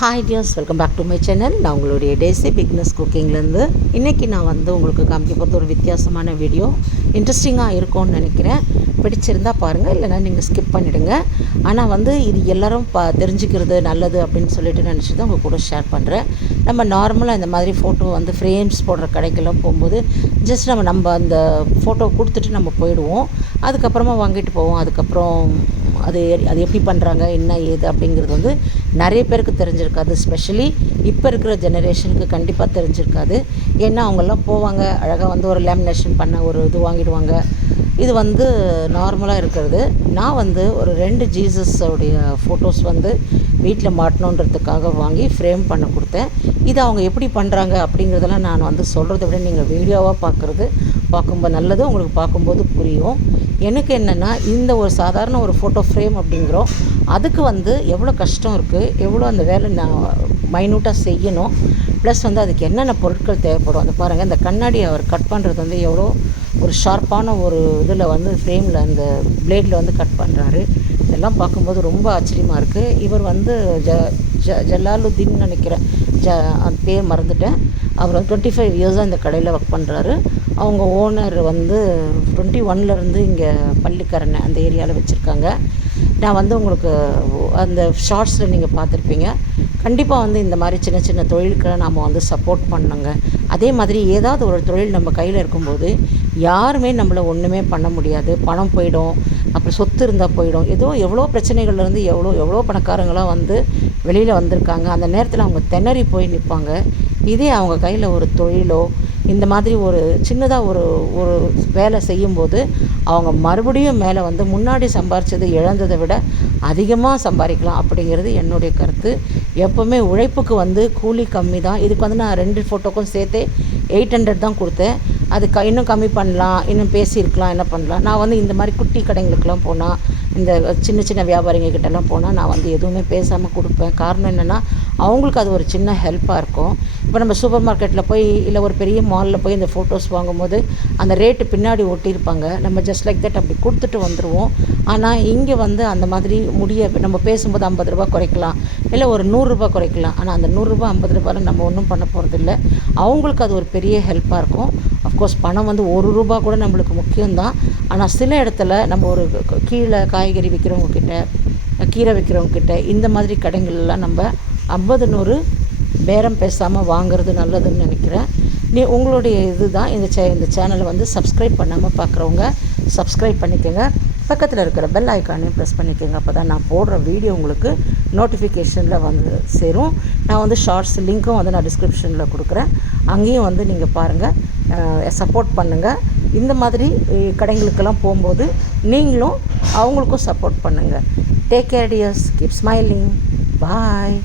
Hi dears, welcome back to my channel. நான் உங்களுடைய daisy bigness குக்கிங்லேருந்து இன்றைக்கி நான் உங்களுக்கு காமிக்க போகிறது ஒரு வித்தியாசமான வீடியோ. இன்ட்ரெஸ்டிங்காக இருக்கும்னு நினைக்கிறேன். பிடிச்சிருந்தால் பாருங்கள், இல்லைனா நீங்கள் ஸ்கிப் பண்ணிவிடுங்க. ஆனால் இது எல்லோரும் தெரிஞ்சுக்கிறது நல்லது அப்படின்னு சொல்லிட்டு நினச்சி தான் உங்கள் கூட ஷேர் பண்ணுறேன். நம்ம நார்மலாக இந்த மாதிரி ஃபோட்டோ ஃப்ரேம்ஸ் போடுற கடைக்கெல்லாம் போகும்போது ஜஸ்ட் நம்ம அந்த ஃபோட்டோ கொடுத்துட்டு நம்ம போயிடுவோம். அதுக்கப்புறமா வாங்கிட்டு போவோம். அதுக்கப்புறம் அது எப்படி பண்ணுறாங்க, என்ன ஏது அப்படிங்கிறது நிறைய பேருக்கு தெரிஞ்சிருக்காது. ஸ்பெஷலி இப்போ இருக்கிற ஜெனரேஷனுக்கு கண்டிப்பாக தெரிஞ்சிருக்காது. ஏன்னா அவங்கெல்லாம் போவாங்க, அழகாக ஒரு லேமினேஷன் பண்ண ஒரு இது வாங்கிடுவாங்க. இது நார்மலாக இருக்கிறது. நான் ஒரு 2 ஜீசஸோடைய ஃபோட்டோஸ் வீட்டில் மாட்டணுன்றதுக்காக வாங்கி ஃப்ரேம் பண்ண கொடுத்தேன். இது அவங்க எப்படி பண்ணுறாங்க அப்படிங்கிறதெல்லாம் நான் சொல்கிறத விட நீங்கள் வீடியோவாக பார்க்கும்போது நல்லது, உங்களுக்கு பார்க்கும்போது புரியும். எனக்கு என்னென்னா, இந்த ஒரு சாதாரண ஒரு ஃபோட்டோ ஃப்ரேம் அப்படிங்கிறோம், அதுக்கு எவ்வளோ கஷ்டம் இருக்குது, எவ்வளோ அந்த வேலை நான் மைன்யூட்டாக செய்யணும். ப்ளஸ் அதுக்கு என்னென்ன பொருட்கள் தேவைப்படும். அந்த பாருங்கள், இந்த கண்ணாடி அவர் கட் பண்ணுறது எவ்வளோ ஒரு ஷார்ப்பான ஒரு இதில் ஃப்ரேமில் அந்த பிளேடில் கட் பண்ணுறாரு. இதெல்லாம் பார்க்கும்போது ரொம்ப ஆச்சரியமாக இருக்குது. இவர் ஜலாலுதீன் நினைக்கிறேன், அந்த பேர் மறந்துட்டேன். அவர் 25 இயர்ஸாக இந்த கடையில் ஒர்க் பண்ணுறாரு. அவங்க ஓனர் 21லேருந்து இங்கே பள்ளிக்கரணை அந்த ஏரியாவில் வச்சுருக்காங்க. நான் உங்களுக்கு அந்த ஷார்ட்ஸில் நீங்கள் பார்த்துருப்பீங்க. கண்டிப்பாக இந்த மாதிரி சின்ன சின்ன தொழிலுக்களை நாம் சப்போர்ட் பண்ணுங்க. அதே மாதிரி ஏதாவது ஒரு தொழில் நம்ம கையில் இருக்கும்போது யாருமே நம்மளை ஒன்றுமே பண்ண முடியாது. பணம் போயிடும், அப்புறம் சொத்து இருந்தால் போயிடும். எவ்வளோ பிரச்சனைகள்லேருந்து எவ்வளோ பணக்காரங்களாம் வெளியில் வந்திருக்காங்க. அந்த நேரத்தில் அவங்க திணறி போய் நிற்பாங்க. இதே அவங்க கையில் ஒரு தொழிலோ இந்த மாதிரி ஒரு சின்னதாக ஒரு வேலை செய்யும்போது அவங்க மறுபடியும் மேலே முன்னாடி சம்பாரித்தது இழந்ததை விட அதிகமாக சம்பாதிக்கலாம் அப்படிங்கிறது என்னுடைய கருத்து. எப்போவுமே உழைப்புக்கு கூலி கம்மி தான். இதுக்கு நான் 2 ஃபோட்டோக்கும் சேர்த்து 800 தான் கொடுத்தேன். அது இன்னும் கம்மி பண்ணலாம், இன்னும் பேசியிருக்கலாம், என்ன பண்ணலாம். நான் இந்த மாதிரி குட்டி கடைங்களுக்கெல்லாம் போனால், இந்த சின்ன சின்ன வியாபாரிங்கக்கிட்டலாம் போனால் நான் எதுவுமே பேசாமல் கொடுப்பேன். காரணம் என்னென்னா, அவங்களுக்கு அது ஒரு சின்ன ஹெல்ப்பாக இருக்கும். இப்போ நம்ம சூப்பர் மார்க்கெட்டில் போய் இல்லை ஒரு பெரிய மாலில் போய் இந்த ஃபோட்டோஸ் வாங்கும்போது அந்த ரேட்டு பின்னாடி ஒட்டியிருப்பாங்க. நம்ம ஜஸ்ட் லைக் தட் அப்படி கொடுத்துட்டு வந்துடுவோம். ஆனால் இங்கே அந்த மாதிரி நம்ம பேசும்போது 50 ரூபா குறைக்கலாம், இல்லை ஒரு 100 ரூபா குறைக்கலாம். ஆனால் அந்த 100 ரூபா 50 ரூபாயில் நம்ம ஒன்றும் பண்ண போகிறதில்ல. அவங்களுக்கு அது ஒரு பெரிய ஹெல்ப்பாக இருக்கும். அஃப்கோர்ஸ் பணம் 1 ரூபா கூட நம்மளுக்கு முக்கியம்தான். ஆனால் சில இடத்துல நம்ம ஒரு கீழே காய்கறி விற்கிறவங்கக்கிட்ட, கீரை விற்கிறவங்கக்கிட்ட, இந்த மாதிரி கடைகள்லாம் நம்ம 50 100 பேரம் பேசாமல் வாங்குறது நல்லதுன்னு நினைக்கிறேன். உங்களுடைய இதுதான். இந்த சேனலை சப்ஸ்கிரைப் பண்ணாமல் பார்க்குறவங்க சப்ஸ்கிரைப் பண்ணிக்கோங்க. பக்கத்தில் இருக்கிற பெல் ஐக்கானையும் ப்ரெஸ் பண்ணிக்கோங்க. அப்போ தான் நான் போடுற வீடியோ உங்களுக்கு நோட்டிஃபிகேஷனில் சேரும். நான் ஷார்ட்ஸ் லிங்க்கும் நான் டிஸ்கிரிப்ஷனில் கொடுக்குறேன். அங்கேயும் நீங்கள் பாருங்கள், சப்போர்ட் பண்ணுங்கள். இந்த மாதிரி கடைகளுக்கெல்லாம் போகும்போது நீங்களும் அவங்களுக்கும் சப்போர்ட் பண்ணுங்கள். Take care dears, keep smiling, பாய்.